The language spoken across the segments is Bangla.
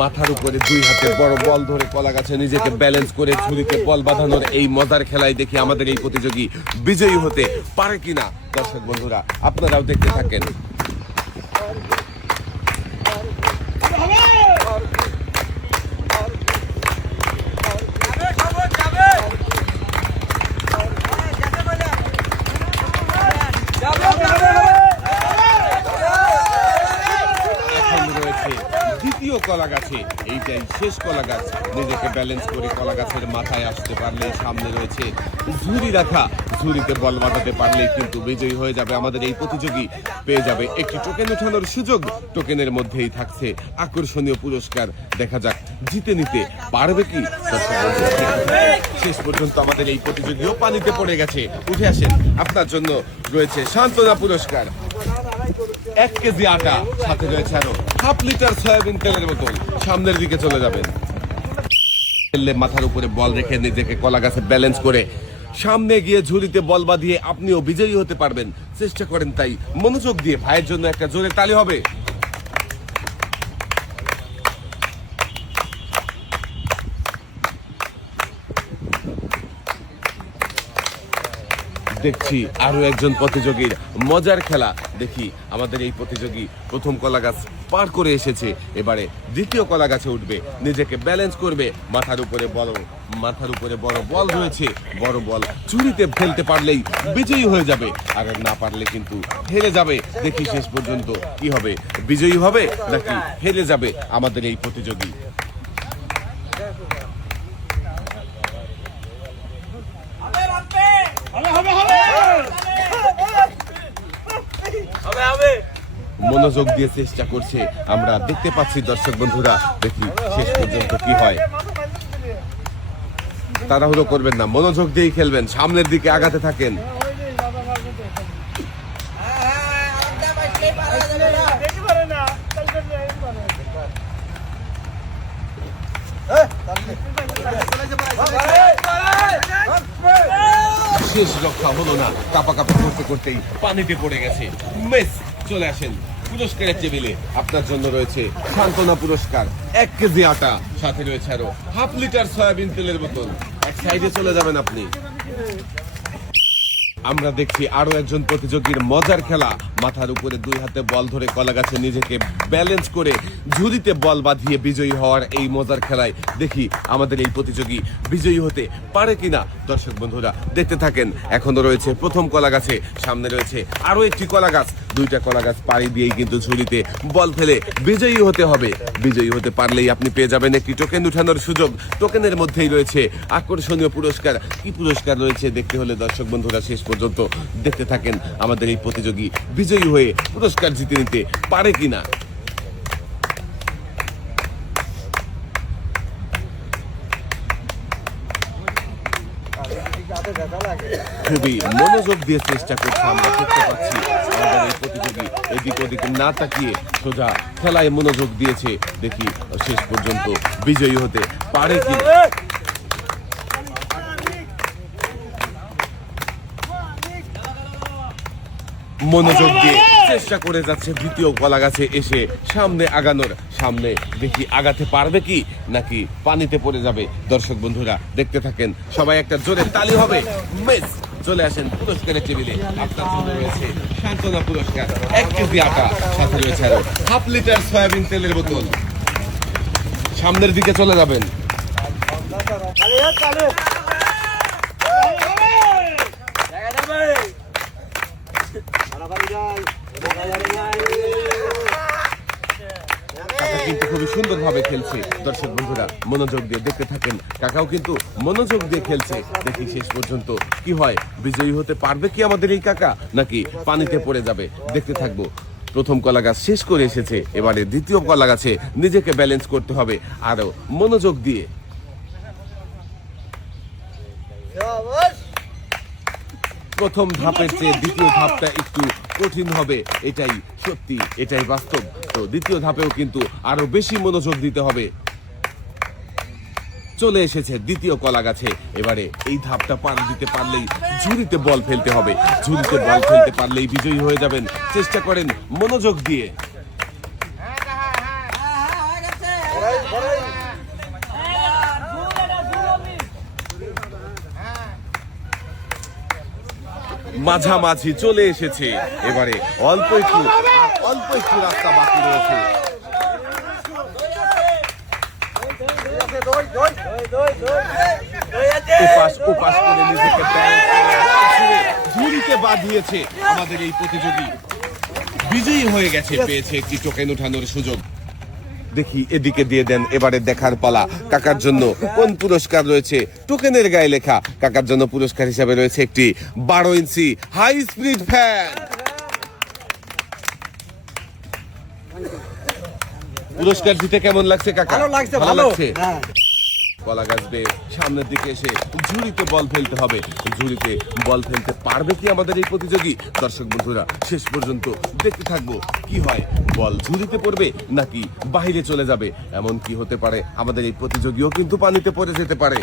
মাথার উপরে দুই হাতে বড় বল ধরে কলা গাছে নিজেকে ব্যালেন্স করে ঝুড়িতে বল বাঁধানোর এই মজার খেলায় দেখি আমাদের এই প্রতিযোগী বিজয়ী হতে পারে কিনা। দর্শক বন্ধুরা আপনারাও দেখতে থাকেন। দ্বিতীয় কলা গাছে, এইটাই শেষ কলা গাছ। নিজেকে ব্যালেন্স করে কলা গাছের মাথায় আসতে পারলে সামনে রয়েছে ঝুড়ি রাখা, ঝুড়িতে বল বাঁধাতে পারলেই কিন্তু বিজয়ী হয়ে যাবে আমাদের এই প্রতিযোগী। পেয়ে যাবে একটি টোকেন উঠানোর সুযোগ। টোকেনের মধ্যেই থাকছে আকর্ষণীয় পুরস্কার। দেখা যাক জিতে নিতে পারবে কি। শেষ পর্যন্ত আমাদের এই প্রতিযোগীও পানিতে পড়ে গেছে। উঠে আসেন, আপনার জন্য রয়েছে সান্ত্বনা পুরস্কার, 1 কেজি আটা, সাথে রয়েছে আরো হাফ লিটার সয়াবিন তেলের বোতল। সামনের দিকে চলে যাবেন। মাথার উপরে বল রেখে নিজেকে কলা গাছে ব্যালেন্স করে সামনে গিয়ে ঝুড়িতে বল বাঁধিয়ে আপনিও বিজয়ী হতে পারবেন। চেষ্টা করেন তাই মনোযোগ দিয়ে। ভাইয়ের জন্য একটা জোরে তালি হবে। দেখছি আরো একজন প্রতিযোগীর মজার খেলা। দেখি আমাদের এই প্রতিযোগী প্রথম কলা গাছ পার করে এসেছে, এবারে দ্বিতীয় কলা গাছে উঠবে, নিজেকে ব্যালেন্স করবে। মাথার উপরে বড় বল রয়েছে, বড় বল চুরিতে ফেলতে পারলেই বিজয়ী হয়ে যাবে, আর না পারলে কিন্তু হেরে যাবে। দেখি শেষ পর্যন্ত কি হবে, বিজয়ী হবে নাকি হেরে যাবে আমাদের এই প্রতিযোগী। মনোযোগ দিয়ে চেষ্টা করছে, আমরা দেখতে পাচ্ছি। দর্শক বন্ধুরা দেখি শেষ পর্যন্ত কি হয়। তাড়াহুড়ো করবেন না, মনোযোগ দিয়েই খেলবেন, সামনের দিকে আগাতে থাকেন। শেষ রক্ষা হলো না, কাপাকাপি করতে করতেই পানিতে পড়ে গেছে। মিস। চলে আসেন পুরস্কারের টেবিলে। আপনার জন্য রয়েছে সান্ত্বনা পুরস্কার, 1 কেজি আটা, সাথে রয়েছে আরো হাফ লিটার সয়াবিন তেলের বোতল। এক সাইডে চলে যাবেন আপনি। আমরা দেখছি আরো একজন প্রতিযোগীর মজার খেলা। মাথার উপরে দুই হাতে বল ধরে কলা গাছে নিজেকে ব্যালেন্স করে ঝুড়িতে বল বাঁধিয়ে বিজয়ী হওয়ার এই মজার খেলায় দেখি আমাদের এই প্রতিযোগী বিজয়ী হতে পারে কিনা। দর্শক বন্ধুরা দেখতে থাকেন। এখনো রয়েছে প্রথম কলা গাছে, সামনে রয়েছে আরো একটি কলা গাছ। দুইটা কলা গাছ পাড়ি দিয়েই কিন্তু ঝুড়িতে বল ফেলে বিজয়ী হতে হবে। বিজয়ী হতে পারলেই আপনি পেয়ে যাবেন একটি টোকেন উঠানোর সুযোগ। টোকেনের মধ্যেই রয়েছে আকর্ষণীয় পুরস্কার। কি পুরস্কার রয়েছে দেখতে হলে দর্শক বন্ধুরা শেষ পর্যন্ত দেখতে থাকেন। আমাদের এই প্রতিযোগী বিজয়ী হয়ে পুরস্কার জিতে নিতে পারে কিনা। খুবই মনোযোগ দিয়ে চেষ্টা করছে, আমরা দেখতে পাচ্ছি। আমাদের এই প্রতিযোগী এদিক ওদিক না তাকিয়ে সোজা খেলায় মনোযোগ দিয়েছে। দেখি শেষ পর্যন্ত বিজয়ী হতে পারে কিনা। মনোযোগ দিয়ে চেষ্টা করে যাচ্ছে দ্বিতীয় কলা গাছে এসে সামনে আগানোর। সামনে দেখি আগাতে পারবে কি নাকি পানিতে পড়ে যাবে। দর্শক বন্ধুরা দেখতে থাকেন, সবাই একটা জোরে তালি হবে। মিস। চলে আসেন পুরস্কারের টেবিলে। আপনার জন্য রয়েছে সান্ত্বনা পুরস্কার, 1 কেজি আটা, সাথে রয়েছে আরো হাফ লিটার সয়াবিন তেলের বোতল। সামনের দিকে চলে যাবেন। কাকা কিন্তু খুবই সুন্দর ভাবে খেলছে। দর্শক বন্ধুরা মনোযোগ দিয়ে দেখতে থাকেন। কাকাও কিন্তু মনোযোগ দিয়ে খেলছে। দেখি শেষ পর্যন্ত কি হয়, বিজয়ী হতে পারবে কি আমাদের এই কাকা নাকি পানিতে পড়ে যাবে। দেখতে থাকবো। প্রথম কলা গাছ শেষ করে এসেছে, এবারে দ্বিতীয় কলা গাছে নিজেকে ব্যালেন্স করতে হবে আরো মনোযোগ দিয়ে। প্রথম ধাপের চেয়ে দ্বিতীয় ধাপটা একটু কঠিন হবে, এটাই সত্যি, এটাই বাস্তব। তো দ্বিতীয় ধাপেও কিন্তু আরো বেশি মনোযোগ দিতে হবে। চলে এসেছে দ্বিতীয় কলা গাছে। এবারে এই ধাপটা পার দিতে পারলেই ঝুড়িতে বল ফেলতে হবে। ঝুড়িতে বল ফেলতে পারলেই বিজয়ী হয়ে যাবেন। চেষ্টা করেন মনোযোগ দিয়ে। মাঝামাঝি চলে এসেছে। এবারে অল্প একটু রাস্তা বাকি রয়েছে। ওপাশ করে নিজেকে ঝুড়িতে বাঁধিয়েছে আমাদের এই প্রতিযোগী। বিজয়ী হয়ে গেছে, পেয়েছে একটি টোকেন উঠানোর সুযোগ। দেখি এদিকে দিয়ে দেন, এবারে দেখার পালা। কাকার জন্য কোন পুরস্কার রয়েছে? টোকেনের গায়ে লেখা কাকার জন্য পুরস্কার হিসাবে রয়েছে একটি 12 ইঞ্চি হাই স্পিড ফ্যান। পুরস্কার দিতে কেমন লাগছে কাকা? ভালো লাগছে। কলা গাছ বেয়ে সামনের দিকে এসে ঝুড়িতে বল ফেলতে হবে। ঝুড়িতে বল ফেলতে পারবে কি আমাদের এই প্রতিযোগী? দর্শক বন্ধুরা শেষ পর্যন্ত দেখতে থাকবো কি হয়। বল ঝুড়িতে পড়বে নাকি বাইরে চলে যাবে, এমন কি হতে পারে। আমাদের এই প্রতিযোগীও কিন্তু পানিতে পড়ে যেতে পারে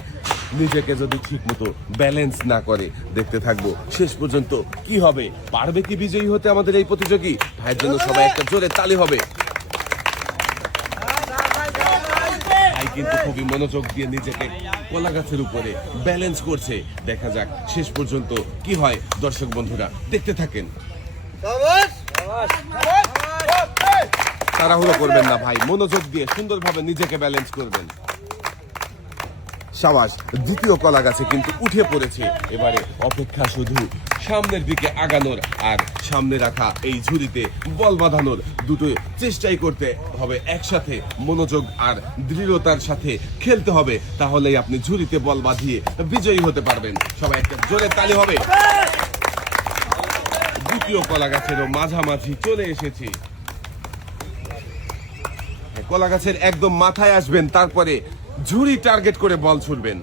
নিজেকে যদি ঠিক মতো ব্যালেন্স না করে। দেখতে থাকবো শেষ পর্যন্ত কি হবে। পারবে কি বিজয়ী হতে আমাদের এই প্রতিযোগী? ভাইয়ের জন্য সবাই একটা জোরে তালি হবে। কিন্তু খুবই মনোযোগ দিয়ে নিজেকে কলা গাছের উপরে ব্যালেন্স করছে। দেখা যাক শেষ পর্যন্ত কি হয়। দর্শক বন্ধুরা দেখতে থাকেন। তাড়াহুড়ো করবেন না ভাই, মনোযোগ দিয়ে সুন্দরভাবে নিজেকে ব্যালেন্স করবেন। সাবাস, দ্বিতীয় কলা গাছে কিন্তু উঠে পড়েছে। এবারে অপেক্ষা শুধু সামনের দিকে আগানোর আর সামনে রাখা এই ঝুড়িতে বল বাঁধানোর। দুটো চেষ্টাই করতে হবে একসাথে। মনোযোগ আর দৃঢ়তার সাথে খেলতে হবে, তাহলেই আপনি ঝুড়িতে বল বাঁধিয়ে বিজয়ী হতে পারবেন। সবাই একটা জোরে তালি হবে। দ্বিতীয় কলা গাছেরও মাঝামাঝি চলে এসেছি। কলা গাছের একদম মাথায় আসবেন, তারপরে ঝুড়ি টার্গেট করে বল ছুড়বেন।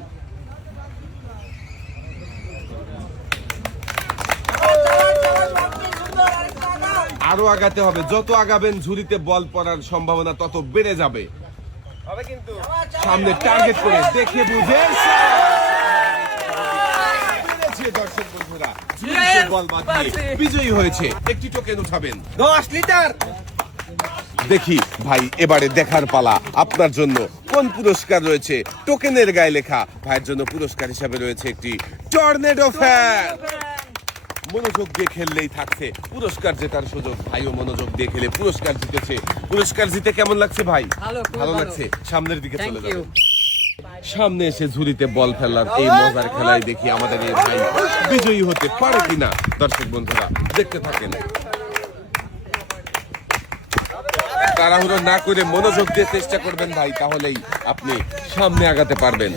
আরো আগাতে হবে, যত আগাবেন ঝুড়িতে বল পড়ার সম্ভাবনা তত বেড়ে যাবে। সামনে টার্গেট করে দেখে বুঝে দর্শক বন্ধুরা বল বাঁধিয়ে বিজয়ী হয়েছে। একটি টোকেন উঠাবেন 10 লিটার। দেখি ভাই, এবারে দেখার পালা। আপনার জন্য কোন পুরস্কার রয়েছে? টোকেনের গায়ে লেখা ভাইয়ের জন্য পুরস্কার হিসাবে রয়েছে একটি টর্নেডো ফ্যান। মনোযোগ দিয়ে খেললেই থাকছে পুরস্কার জেতার সুযোগ। ভাইও মনোযোগ দিয়ে খেলে পুরস্কার জিতেছে। পুরস্কার জিতে কেমন লাগছে ভাই? ভালো লাগছে। সামনের দিকে চলে যাবে। সামনে এসে ঝুড়িতে বল ফেলার এই মজার খেলায় দেখি আমাদের এই ভাই বিজয়ী হতে পারে কিনা। দর্শক বন্ধুরা দেখতে থাকেন। তাড়াহুড়ো না করে মনোযোগ দিয়ে চেষ্টা করবেন ভাই, তাহলেই আপনি সামনে আগাতে পারবেন।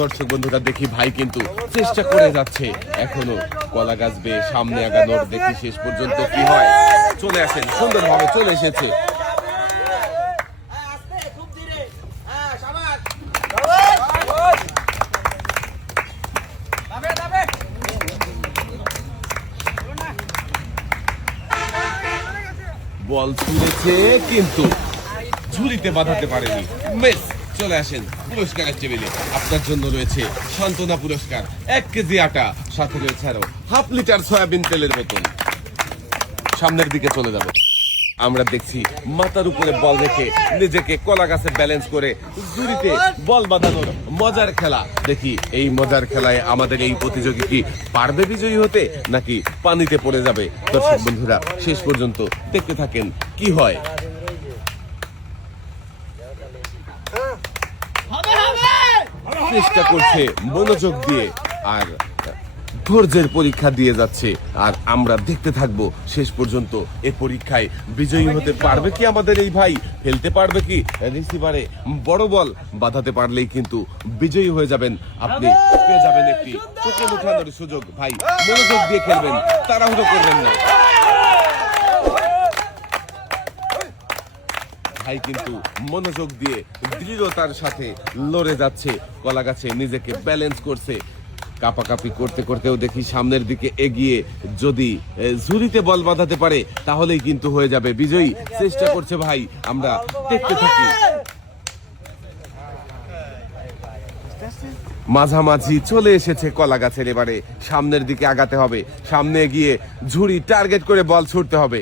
দর্শক বন্ধুরা দেখি ভাই কিন্তু চেষ্টা করে যাচ্ছে এখনো কলা গাছ বেয়ে সামনে আগানোর। দেখি শেষ পর্যন্ত কি হয়। চলে আসেন, সুন্দরভাবে চলে এসেছে। বল ছুঁড়েছে কিন্তু ঝুড়িতে বাঁধাতে পারেনি। বেশ, চলে আসেন পুরস্কারের টেবিলে। আপনার জন্য রয়েছে সান্ত্বনা পুরস্কার 1 কেজি আটা, সাথে রয়েছে আরো 1/2 লিটার সয়াবিন তেলের বোতল। সামনের দিকে চলে যাবে। আমরা দেখছি মাথার উপরে বল রেখে নিজেকে কলা গাছে ব্যালেন্স করে ঝুড়িতে বল বাঁধানোর মজার খেলা। দেখি এই মজার খেলায় আমাদের এই প্রতিযোগী কি পারবে বিজয়ী হতে নাকি পানিতে পড়ে যাবে। দর্শক বন্ধুরা শেষ পর্যন্ত দেখতে থাকেন কি হয়। চেষ্টা করছে মনোযোগ দিয়ে আর ধৈর্যের পরীক্ষা দিয়ে যাচ্ছে, আর আমরা দেখতে থাকবো শেষ পর্যন্ত। এ পরীক্ষায় বিজয়ী হতে পারবে কি আমাদের এই ভাই? ফেলতে পারবে কি রিসিভারে বড় বল? বাঁধাতে পারলেই কিন্তু বিজয়ী হয়ে যাবেন আপনি। পেয়ে যাবেন একটি টোকেন উঠানোর সুযোগ। ভাই মনোযোগ দিয়ে খেলবেন, তাড়াহুড়ো করবেন না। ভাই কিন্তু মনোযোগ দিয়ে দৃঢ়তার সাথে লড়ে যাচ্ছে, কলা গাছে নিজেকে ব্যালেন্স করছে। কাপাকাপি করতে করতেও দেখি সামনের দিকে এগিয়ে যদি ঝুড়িতে বল বাঁধাতে পারে তাহলেই কিন্তু হয়ে যাবে বিজয়ী। চেষ্টা করছে ভাই, আমরা দেখতে থাকি। মাঝামাঝি চলে এসেছে কলা গাছের। এবারে সামনের দিকে আগাতে হবে। সামনে গিয়ে ঝুড়ি টার্গেট করে বল ছুটতে হবে।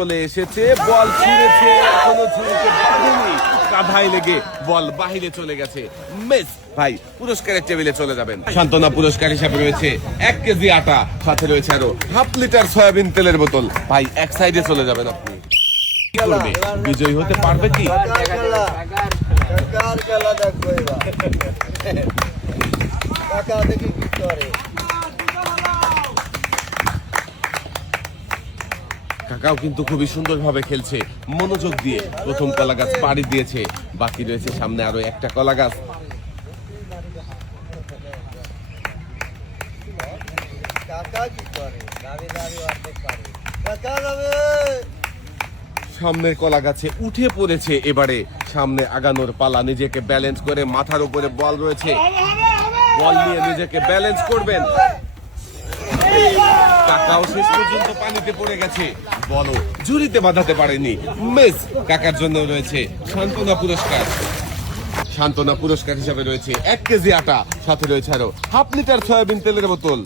চলে এসেছে, বল ছুঁড়েছে, এখনো ঝুড়িতে বাঁধেনি, কাঁধায় লেগে বল বাহিরে চলে গেছে, মিস। ভাই পুরস্কারের টেবিলে চলে যাবেন। সান্ত্বনা পুরস্কার হিসাবে রয়েছে 1 কেজি আটা, সাথে রয়েছে আরো হাফ লিটার সয়াবিন তেলের বোতল। ভাই এক সাইডে চলে যাবেন আপনি। কি করবে, বিজয়ী হতে পারবে কি? কাকাও কিন্তু খুবই সুন্দরভাবে খেলছে, মনোযোগ দিয়ে প্রথম কলা গাছ পাড়ি দিয়েছে। বাকি রয়েছে সামনে আরো একটা কলা গাছ। সামনের কলা গাছে উঠে পড়েছে, এবারে সামনে আগানোর পালা। নিজেকে ব্যালেন্স করে, মাথার উপরে বল রয়েছে, বল নিয়ে নিজেকে ব্যালেন্স করবেন। কাকাও শেষ পর্যন্ত পানিতে পড়ে গেছে, বলও ঝুড়িতে বাঁধাতে পারেনি, মিস। কাকার জন্য রয়েছে সান্ত্বনা পুরস্কার। সান্ত্বনা পুরস্কার হিসাবে রয়েছে 1 কেজি আটা, সাথে রয়েছে আরো হাফ লিটার সয়াবিন তেলের বোতল।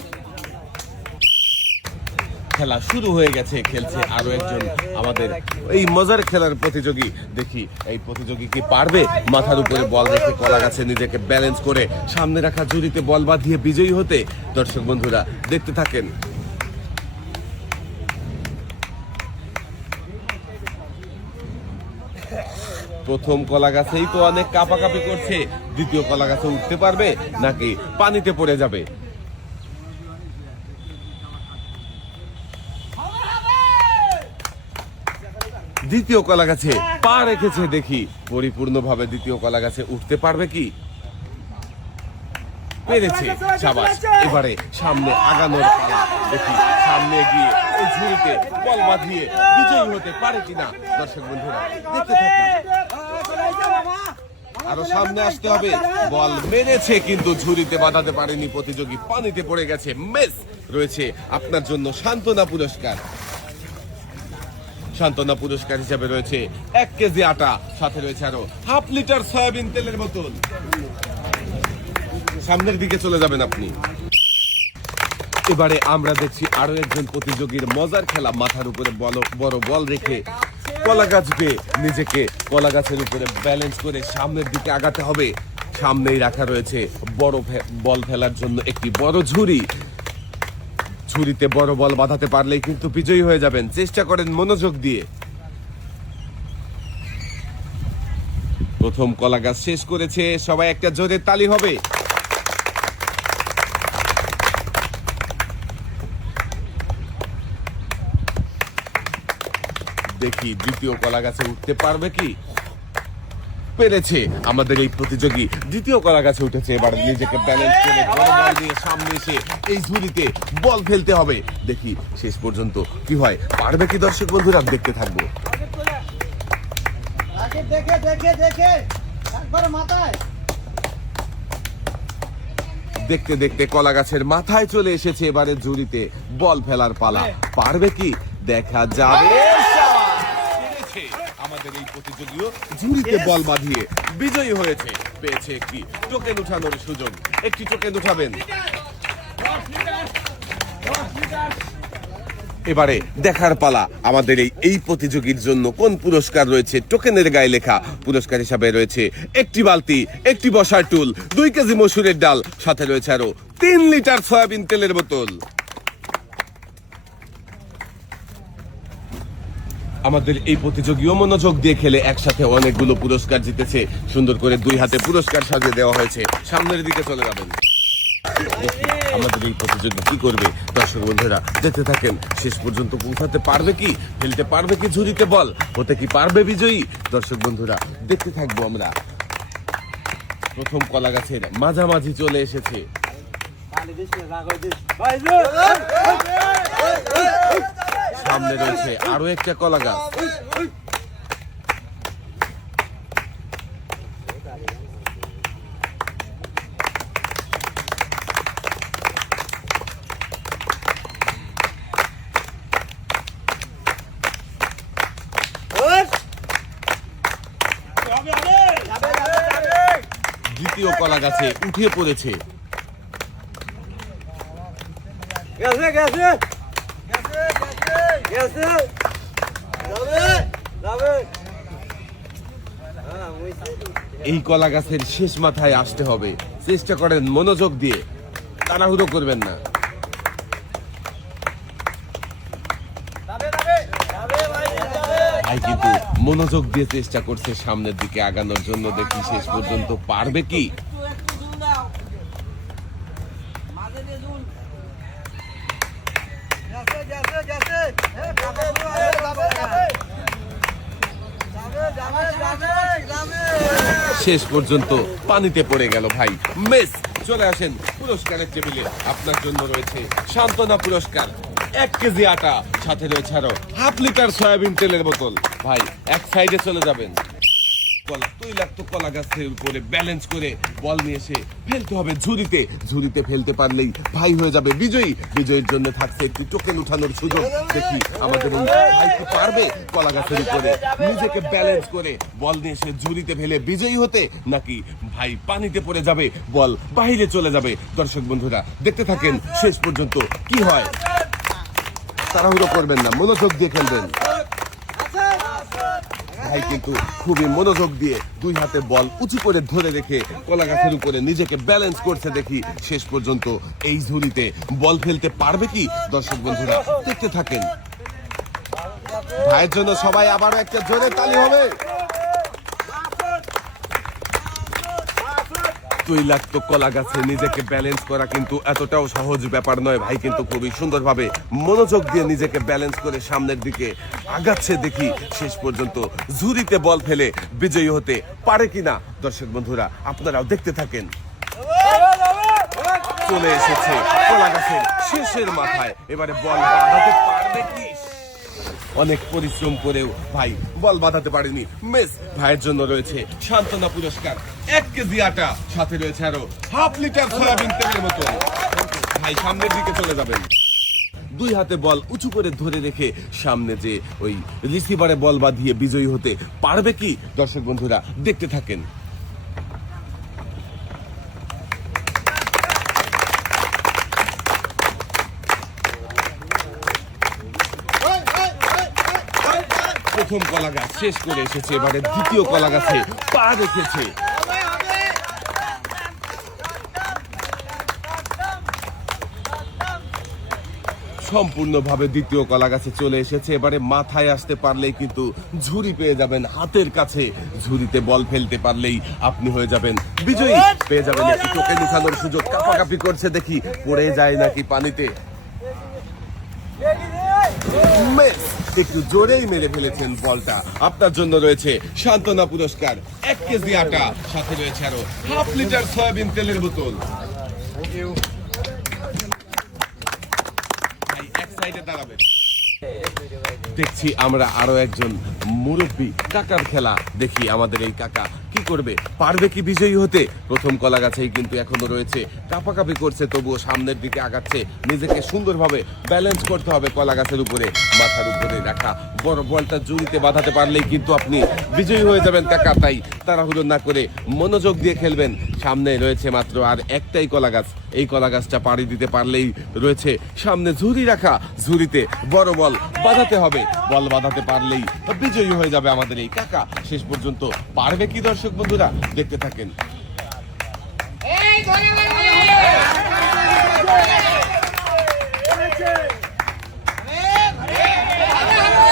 খেলা শুরু হয়ে গেছে, খেলছে আরো একজন আমাদের এই মজার খেলার প্রতিযোগী। দেখি এই প্রতিযোগী কি পারবে মাথার উপরে বল রেখে কলা গাছে নিজেকে ব্যালেন্স করে সামনে রাখা ঝুড়িতে বল বাঁধিয়ে বিজয়ী হতে। দর্শক বন্ধুরা দেখতে থাকেন। প্রথম কলা গাছেই তো অনেক কাঁপাকাঁপি করছে, দ্বিতীয় কলা গাছে উঠতে পারবে নাকি পানিতে পড়ে যাবে? দ্বিতীয় কলা গাছে পা রেখেছে, দেখি পরিপূর্ণভাবে দ্বিতীয় কলা গাছে উঠতে পারবে কি? পেরেছে, শাবাশ। এবারে সামনে আগানোর পালা, দেখি সামনে গিয়ে এই ঝুড়িতে বল বাঁধিয়ে বিজয়ী হতে পারে কিনা। দর্শক বন্ধুরা দেখতে থাকুন। আরো সামনে আসতে হবে, বল মেরেছে কিন্তু ঝুড়িতে বাঁধাতে পারেনি প্রতিযোগী, পানিতে পড়ে গেছে, মিস। রয়েছে আপনার জন্য সান্ত্বনা পুরস্কার। সান্ত্বনা পুরস্কার হিসাবে রয়েছে 1 কেজি আটা, সাথে রয়েছে আরো হাফ লিটার সয়াবিন তেলের বোতল। সামনের দিকে চলে যাবেন আপনি। এবারে আমরা দেখছি আরো একজন প্রতিযোগীর মজার খেলা। মাথার উপরে বড় বল রেখে কলা গাছকে নিজেকে কলা গাছের উপরে ব্যালেন্স করে সামনের দিকে আগাতে হবে। সামনেই রাখা রয়েছে বড় বল ফেলার জন্য একটি বড় ঝুড়ি। ঝুড়িতে বড় বল বাঁধাতে পারলেই কিন্তু বিজয়ী হয়ে যাবেন। চেষ্টা করেন মনোযোগ দিয়ে। প্রথম কলা গাছ শেষ করেছে, সবাই একটা জোরে তালি হবে। দেখি দ্বিতীয় কলা গাছে উঠতে পারবে কি? পেরেছে আমাদের এই প্রতিযোগী, দ্বিতীয় কলা গাছে উঠেছে। এবার নিজেকে ব্যালেন্স করে বড় বল নিয়ে সামনে এসে এই ঝুড়িতে বল ফেলতে হবে। দেখি শেষ পর্যন্ত কি হয়, পারবে কি? দর্শক বন্ধুরা দেখতে থাকবো। দেখতে দেখতে কলা গাছের মাথায় চলে এসেছে, এবারে ঝুড়িতে বল ফেলার পালা। পারবে কি দেখা যাবে। আমাদের এই প্রতিযোগীও ঝুড়িতে বল বাঁধিয়ে বিজয়ী হয়েছে। পেয়েছে একটি টোকেন উঠানোর সুযোগ, একটি টোকেন উঠাবেন। এবারে দেখার পালা আমাদের এই প্রতিযোগীর জন্য কোন পুরস্কার রয়েছে। টোকেনের গায়ে লেখা পুরস্কার হিসাবে রয়েছে একটি বালতি, একটি বসার টুল, 2 কেজি মসুরের ডাল, সাথে রয়েছে আরো 3 লিটার সয়াবিন তেলের বোতল। আমাদের এই প্রতিযোগীও মনোযোগ দিয়ে খেলে একসাথে অনেকগুলো পুরস্কার জিতেছে। সুন্দর করে 2 হাতে পুরস্কার সাজিয়ে দেওয়া হয়েছে। সামনের দিকে চলে যাবেন। আমাদের এই প্রতিযোগী কি করবে দর্শক বন্ধুরা দেখতে থাকেন। শেষ পর্যন্ত পৌঁছাতে পারবে কি? ফেলতে পারবে কি ঝুড়িতে বল? হতে কি পারবে বিজয়ী? দর্শক বন্ধুরা দেখতে থাকবো আমরা। প্রথম কলা গাছের মাঝামাঝি চলে এসেছে। সামনে রয়েছে আরো একটা কলা গাছ। দ্বিতীয় কলা গাছে উঠে পড়েছে। এই কলা গাছের শেষ মাথায় আসতে হবে, চেষ্টা করেন মনোযোগ দিয়ে, তাড়াহুড়ো করবেন না। ভাই কিন্তু মনোযোগ দিয়ে চেষ্টা করছে সামনের দিকে আগানোর জন্য, দেখি শেষ পর্যন্ত পারবে কি। শেষ পর্যন্ত পানিতে পড়ে গেল ভাই, মিস। চলে আসেন পুরস্কারের টেবিলে, আপনার জন্য রয়েছে সান্ত্বনা পুরস্কার, 1 কেজি আটা, সাথে রয়েছে আরো হাফ লিটার সয়াবিন তেলের বোতল। ভাই এক সাইডে চলে যাবেন। তৈলাক্ত কলা গাছের উপরে ব্যালেন্স করে বল নিয়ে এসে ফেলতে হবে ঝুড়িতে। ঝুড়িতে ফেলতে পারলেই ভাই হয়ে যাবে বিজয়ী। বিজয়ীর জন্য থাকছে একটি টোকেন উঠানোর সুযোগ। দেখি আমাদের এই ভাই কি পারবে কলা গাছের উপরে নিজেকে ব্যালেন্স করে বল নিয়ে এসে ঝুড়িতে ফেলে বিজয়ী হতে, নাকি ভাই পানিতে পড়ে যাবে, বল বাইরে চলে যাবে। দর্শক বন্ধুরা দেখতে থাকেন শেষ পর্যন্ত কি হয়। তাড়াহুড়ো করবেন না, মনোযোগ দিয়ে খেলবেন। ভাই কিন্তু খুবই মনোযোগ দিয়ে 2 হাতে বল উঁচু করে ধরে রেখে কলা গাছের উপরে নিজেকে ব্যালেন্স করছে। দেখি শেষ পর্যন্ত এই ঝুড়িতে বল ফেলতে পারবে কি। দর্শক বন্ধুরা দেখতে থাকেন। ভাইয়ের জন্য সবাই আবারও একটা জোরে তালি হবে। তৈলাক্ত কলা গাছে নিজেকে ব্যালেন্স করা কিন্তু এতটাও সহজ ব্যাপার নয়। ভাই কিন্তু খুবই সুন্দরভাবে মনোযোগ দিয়ে নিজেকে ব্যালেন্স করে সামনের দিকে আগাচ্ছে। দেখি শেষ পর্যন্ত ঝুড়িতে বল ফেলে বিজয়ী হতে পারে কিনা। দর্শক বন্ধুরা আপনারাও দেখতে থাকেন। চলে এসেছে কলা গাছের শেষের মাথায়, এবারে বল বাঁধাতে পারবে কি। অনেক পরিশ্রম করেও ভাই বল বাঁধাতে পারেনি, মিস। ভাইয়ের জন্য রয়েছে সান্ত্বনা পুরস্কার, 1 কেজি আটা, সাথে রয়েছে আরো হাফ লিটার সয়াবিন তেলের বোতল। ভাই সামনের দিকে চলে যাবেন। 2 হাতে বল উঁচু করে ধরে রেখে সামনে যে ওই রিসিভারে বল বাঁধিয়ে বিজয়ী হতে পারবে কি। দর্শক বন্ধুরা দেখতে থাকেন। প্রথম কলা গাছ শেষ করে এসেছে, এবারে দ্বিতীয় কলা গাছে পা রেখেছে। সম্পূর্ণভাবে দ্বিতীয় কলা গাছে চলে এসেছে, এবারে মাথায় আসতে পারলেই কিন্তু ঝুড়ি পেয়ে যাবেন হাতের কাছে। ঝুড়িতে বল ফেলতে পারলেই আপনি হয়ে যাবেন বিজয়ী, পেয়ে যাবেন একটি টোকেন উঠানোর সুযোগ। কাপাকাপি করছে, দেখি পড়ে যায় নাকি পানিতে। একটু জোরেই মেরে ফেলেছেন বলটা। আপনার জন্য রয়েছে সান্ত্বনা পুরস্কার, 1 কেজি আটা, সাথে রয়েছে আরো হাফ লিটার সয়াবিন তেলের বোতল। এক সাইডে দাঁড়াবেন। দেখছি আমরা আরো একজন মুরব্বী কাকার খেলা। দেখি আমাদের এই কাকা কি করবে, পারবে কি বিজয়ী হতে। প্রথম কলা গাছেই কিন্তু এখনো রয়েছে, কাপাকাপি করছে, তবুও সামনের দিকে আগাচ্ছে। নিজেকে সুন্দরভাবে ব্যালেন্স করতে হবে কলা গাছের উপরে, মাথার উপরে রাখা বড় বলটা জুড়িতে বাঁধাতে পারলেই কিন্তু আপনি বিজয়ী হয়ে যাবেন কাকা। তাই তাড়াহুড়ো না করে মনোযোগ দিয়ে খেলবেন। সামনে রয়েছে মাত্র আর একটাই কলা গাছ, এই কলা গাছটা পাড়ি দিতে পারলেই রয়েছে সামনে ঝুড়ি রাখা। ঝুড়িতে বড় বল বাঁধাতে হবে, বল বাঁধাতে পারলেই বিজয়ী হয়ে যাবে আমাদের এই কাকা। শেষ পর্যন্ত পারবে কি দর্শক বন্ধুরা দেখতে থাকেন।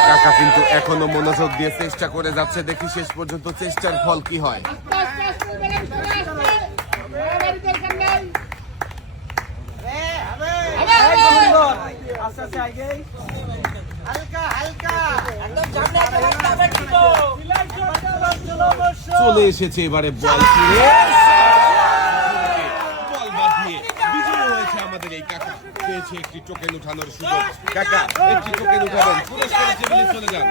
কাকা কিন্তু এখনো মনোযোগ দিয়ে চেষ্টা করে যাচ্ছে। দেখি শেষ পর্যন্ত চেষ্টার ফল কি হয়। চলে এসেছে এবারে বল ফিরে বল বাঁধিয়ে বিজয়ী হয়েছে আমাদের এই কাকা। পেয়েছে একটি টোকেন উঠানোর সুযোগ। কাকা একটি টোকেন উঠাবেন, পুরস্কারের টেবিলে চলে যান।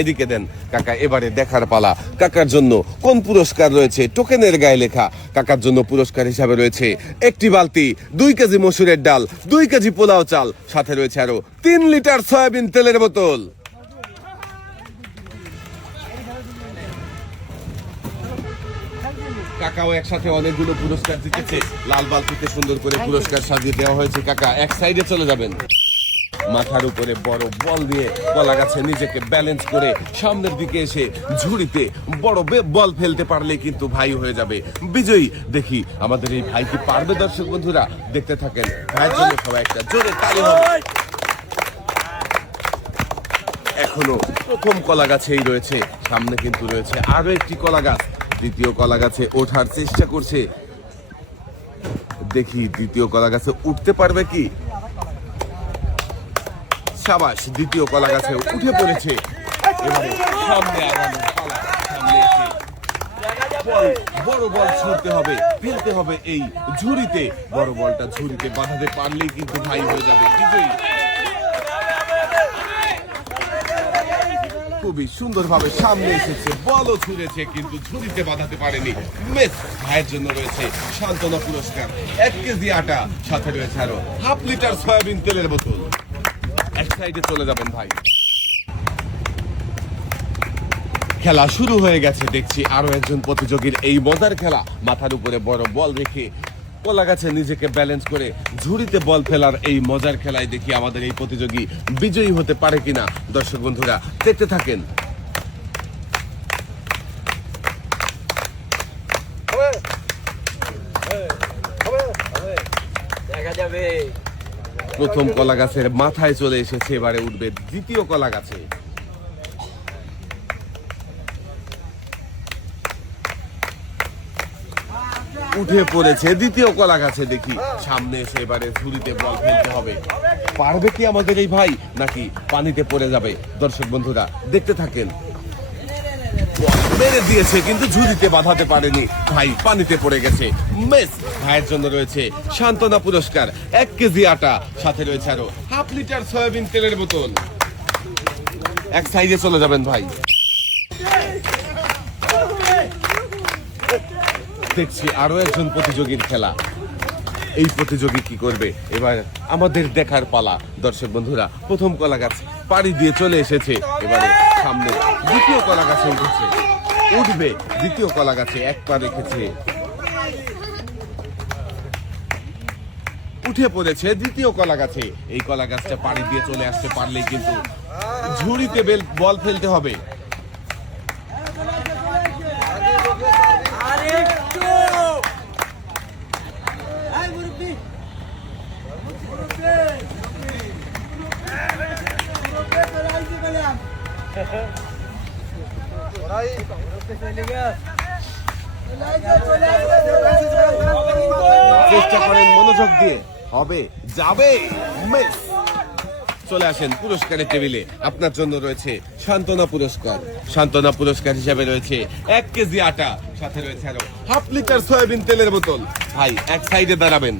এদিকে দেন কাকা, এবারে দেখার পালা কাকার জন্য কোন পুরস্কার রয়েছে। টোকেনের গায়ে লেখা কাকার জন্য পুরস্কার হিসাবে রয়েছে 1টি বালতি, 2 কেজি মসুরের ডাল, 2 কেজি পোলাও চাল, সাথে রয়েছে আরো 3 লিটার সয়াবিন তেলের বোতল। কাকাও একসাথে অনেকগুলো পুরস্কার জিতেছে। লাল বালতিতে সুন্দর করে পুরস্কার সাজিয়ে দেওয়া হয়েছে। কাকা এক সাইডে চলে যাবেন। মাথার উপরে বড় বল দিয়ে কলা গাছে নিজেকে ব্যালেন্স করে সামনের দিকে এসে ঝুড়িতে বড় বল ফেলতে পারলে কিন্তু ভাই হয়ে যাবে বিজয়ী। দেখি আমাদের এই ভাই কি পারবে? দর্শক বন্ধুরা দেখতে থাকেন। ভাইয়ের জন্য সবাই একটা জোরে তালি হবে। এখনো প্রথম কলা গাছেই রয়েছে, সামনে কিন্তু রয়েছে আরো একটি কলা গাছ। দ্বিতীয় কলা গাছে ওঠার চেষ্টা করছে। দেখি দ্বিতীয় কলা গাছে উঠতে পারবে কি? সাবাস, দ্বিতীয় কলা গাছে উঠে পড়েছে। এবারে সামনে আগানো কলা, সামনে এসে বড় বল ছুঁড়তে হবে, ফেলতে হবে এই ঝুড়িতে। বড় বলটা ঝুড়িতে বাঁধাতে পারলেই কিন্তু ভাই হয়ে যাবে বিজয়ী। খুবই সুন্দরভাবে সামনে এসেছে, বলও ছুঁড়েছে কিন্তু ঝুড়িতে বাঁধাতে পারেনি। মিস। ভাইয়ের জন্য রয়েছে সান্ত্বনা পুরস্কার, 1 কেজি আটা, সাথে রয়েছে আরো হাফ লিটার সয়াবিন তেলের বোতল। এক সাইডে চলে যাবেন ভাই। খেলা শুরু হয়ে গেছে। দেখছি আরো একজন প্রতিযোগীর এই মজার খেলা। মাথার উপরে বড় বল রেখে কলা গাছে নিজেকে ব্যালেন্স করে ঝুড়িতে বল ফেলার এই মজার খেলায় দেখি আমাদের এই প্রতিযোগী বিজয়ী হতে পারে কিনা। দর্শক বন্ধুরা দেখতে থাকেন। প্রথম কলা গাছের মাথায় চলে এসেছে, এবারে উঠবে দ্বিতীয় কলা গাছে। উঠে পড়েছে দ্বিতীয় কলা গাছে। দেখি সামনে এসে এবারে ঝুড়িতে বল ফেলতে হবে। পারবে কি আমাদের এই ভাই, নাকি পানিতে পড়ে যাবে? দর্শক বন্ধুরা দেখতে থাকেন। মেরে দিয়েছে কিন্তু ঝুড়িতে বাঁধাতে পারেনি, ভাই পানিতে পড়ে গেছে। মিস। ভাইয়ের জন্য রয়েছে সান্ত্বনা পুরস্কার, 1 কেজি আটা, সাথে রয়েছে আরো হাফ লিটার সয়াবিন তেলের বোতল। এক সাইডে চলে যাবেন ভাই। দেখছি আরো একজন প্রতিযোগীর খেলা। এই প্রতিযোগী কি করবে এবার আমাদের দেখার পালা। দর্শক বন্ধুরা প্রথম কলা গাছ পাড়ি দিয়ে চলে এসেছে, এবারে সামনে দ্বিতীয় কলা গাছে উঠেছে। উঠবে দ্বিতীয় কলা গাছে, এক পা রেখেছে, উঠে পড়েছে দ্বিতীয় কলা গাছে। এই কলা গাছটা পাড়ি দিয়ে চলে আসতে পারলেই কিন্তু ঝুড়িতে বল ফেলতে হবে। চেষ্টা করেন মনোযোগ দিয়ে, হবে, যাবে। মিস। চলে আসেন পুরস্কারের টেবিলে। আপনার জন্য রয়েছে সান্ত্বনা পুরস্কার। সান্ত্বনা পুরস্কার হিসাবে রয়েছে 1 কেজি আটা, সাথে রয়েছে আরো হাফ লিটার সয়াবিন তেলের বোতল। ভাই এক সাইডে দাঁড়াবেন।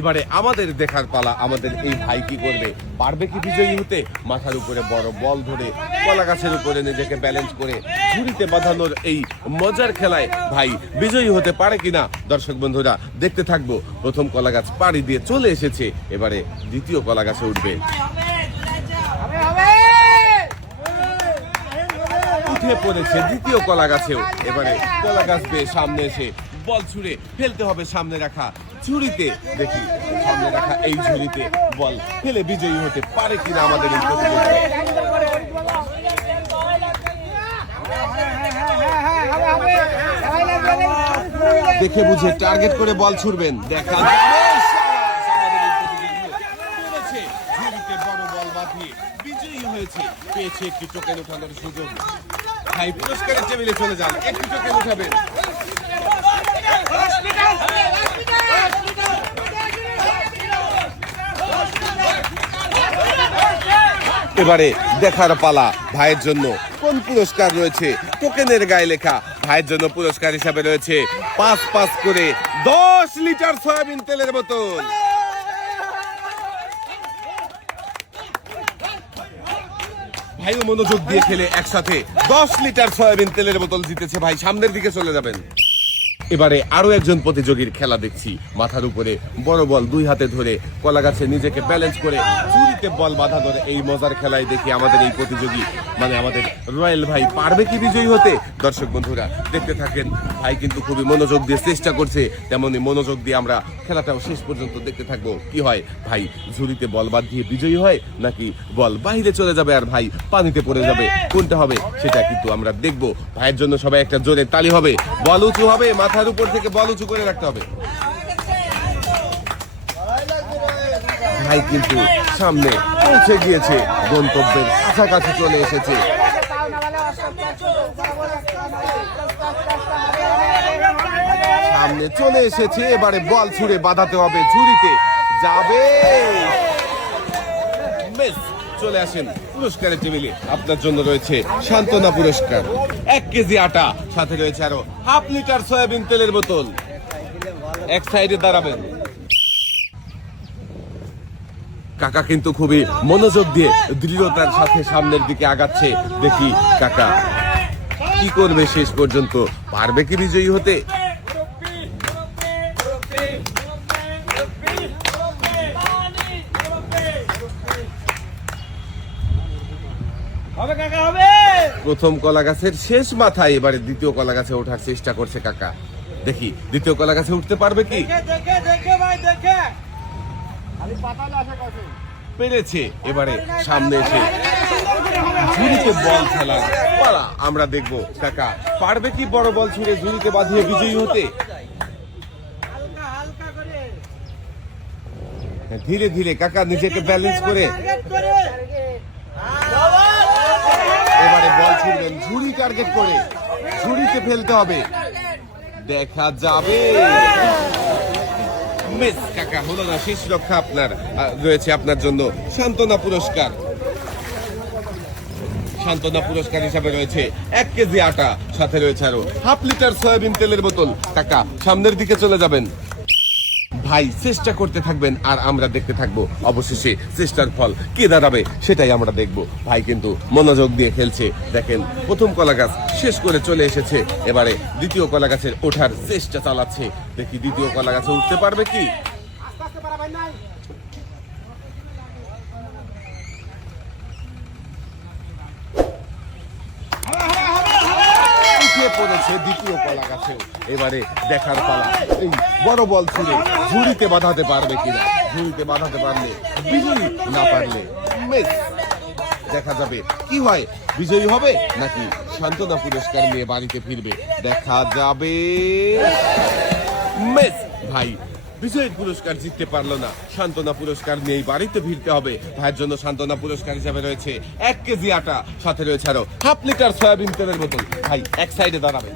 এবারে আমাদের দেখার পালা। আমাদের এই ভাই কি করবে, পারবে কি বিজয়ী হতে? মাথার উপরে বড় বল ধরে কলা গাছের উপরে নিজেকে ব্যালেন্স করে ঝুড়িতে বাঁধানোর এই মজার খেলায় ভাই বিজয়ী হতে পারে কিনা। দর্শক বন্ধুরা দেখতে থাকবো। প্রথম কলা গাছ পাড়ি দিয়ে চলে এসেছে, এবারে দ্বিতীয় কলা গাছে উঠবে। উঠে পড়েছে দ্বিতীয় কলা গাছেও। এবারে কলা গাছ পেয়ে সামনে এসে বল ছুঁড়ে ফেলতে হবে সামনে রাখা ঝুড়িতে। দেখি সামনে রাখা এই ঝুড়িতে বল ফেলে বিজয়ী হতে পারে কিনা আমাদের এই প্রতিযোগী। দেখে বুঝে টার্গেট করে বল ছুড়বেন। দেখা ঝুড়িতে বড় বল বাঁধিয়ে বিজয়ী হয়েছে, পেয়েছে একটি টোকেন ওঠানোর সুযোগ। ভাই পুরস্কারের টেবিলে চলে যান, একটি টোকেন উঠাবেন। এবারে দেখার পালা। ভাইয়ের জন্য কোন পুরস্কার রয়েছে? টোকেনের গায়ে লেখা। ভাইয়ের জন্য পুরস্কার হিসাবে রয়েছে 5 করে 10 লিটার সয়াবিন তেলের বোতল। ভাইও মনোযোগ দিয়ে খেলে একসাথে 10 লিটার সয়াবিন তেলের বোতল জিতেছে। ভাই সামনের দিকে চলে যাবেন। এবারে আরো একজন প্রতিযোগীর খেলা দেখছি। মাথার উপরে বড় বল দুই হাতে ধরে কলা গাছে নিজেকে ব্যালেন্স করে ঝুড়িতে বল বাধা ধরে এই মজার খেলায় দেখি আমাদের এই প্রতিযোগী মানে আমাদের রয়্যাল ভাই পারবে কি বিজয়ী হতে? দর্শক বন্ধুরা দেখতে থাকেন। ভাই কিন্তু খুবই মনোযোগ দিয়ে চেষ্টা করছে, তেমনি মনোযোগ দিয়ে আমরা খেলাটাও শেষ পর্যন্ত দেখতে থাকবো। কি হয়, ভাই ঝুড়িতে বল বাদ দিয়ে বিজয়ী হয় নাকি বল বাইরে চলে যাবে আর ভাই পানিতে পড়ে যাবে? কোনটা হবে সেটা কিন্তু আমরা দেখবো। ভাইয়ের জন্য সবাই একটা জোরে তালি হবে। বল উঁচু হবে, মাথার উপর থেকে বল উঁচু করে রাখতে হবে। ভাই কিন্তু সামনে পৌঁছে গিয়েছে, গন্তব্যের কাছাকাছি চলে এসেছে। সামনে চলে এসেছে, এবারে বল ছুঁড়ে বাঁধাতে হবে, ঝুড়িতে যাবে। মিস। চলে আসেন পুরস্কারের টেবিলে। আপনার জন্য রয়েছে সান্ত্বনা পুরস্কার, 1 কেজি আটা, সাথে রয়েছে আরো 1/2 লিটার সয়াবিন তেলের বোতল। এক সাইডে দাঁড়াবেন। কাকা কিন্তু খুবই মনোযোগ দিয়ে দৃঢ়তার সাথে সামনের দিকে আগাচ্ছে। দেখি কাকা কি করবে শেষ পর্যন্ত, পারবে কি বিজয়ী হতে? প্রথম কলা গাছের শেষ মাথায় এবারে দ্বিতীয় কলা গাছে ওঠার চেষ্টা করছে কাকা। দেখি দ্বিতীয় কলা গাছে উঠতে পারবে কি? পেরেছে। এবারে সামনে এসে ঝুড়িতে বল খেলার পালা আমরা দেখবো। কাকা পারবে কি বড় বল ছুঁড়ে ঝুড়িতে বাঁধিয়ে বিজয়ী হতে? ধীরে ধীরে কাকা নিজেকে ব্যালেন্স করে এবারে বল ছুড়বেন ঝুড়ি টার্গেট করে, ঝুড়িতে ফেলতে হবে, দেখা যাবে। মিস। কাকা হলো না, শেষ রক্ষা আপনার। রয়েছে আপনার জন্য সান্ত্বনা পুরস্কার। সান্ত্বনা পুরস্কার হিসাবে রয়েছে 1 কেজি আটা, সাথে রয়েছে আরো 1/2 লিটার সয়াবিন তেলের বোতল। কাকা সামনের দিকে চলে যাবেন, ভাই চেষ্টা করতে থাকবেন আর আমরা দেখতে থাকবো অবশেষে চেষ্টার ফল কে দাঁড়াবে সেটাই আমরা দেখবো। ভাই কিন্তু মনোযোগ দিয়ে খেলছে। দেখেন প্রথম কলা গাছ শেষ করে চলে এসেছে, এবারে দ্বিতীয় কলা গাছের ওঠার চেষ্টা চালাচ্ছে। দেখি দ্বিতীয় কলা গাছে উঠতে পারবে কি? পড়েছে দ্বিতীয় কলা গাছে। এবারে দেখার পালা, এই বড় বল ছুঁড়ে ঝুড়িতে বাঁধাতে পারবে কিনা। ঝুড়িতে বাঁধাতে পারলে বিজয়ী, না পারলে মিস। দেখা যাবে কি হয়, বিজয়ী হবে নাকি সান্ত্বনা পুরস্কার নিয়ে বাড়িতে ফিরবে, দেখা যাবে। মিস। ভাই বিজয়ী পুরস্কার জিততে পারলো না, সান্ত্বনা পুরস্কার নিয়েই বাড়িতে ফিরতে হবে। ভাইয়ের জন্য সান্ত্বনা পুরস্কার হিসাবে রয়েছে 1 কেজি আটা, সাথে রয়েছে আরো 1/2 লিটার সয়াবিন তেলের বোতল। ভাই এক সাইডে দাঁড়াবে।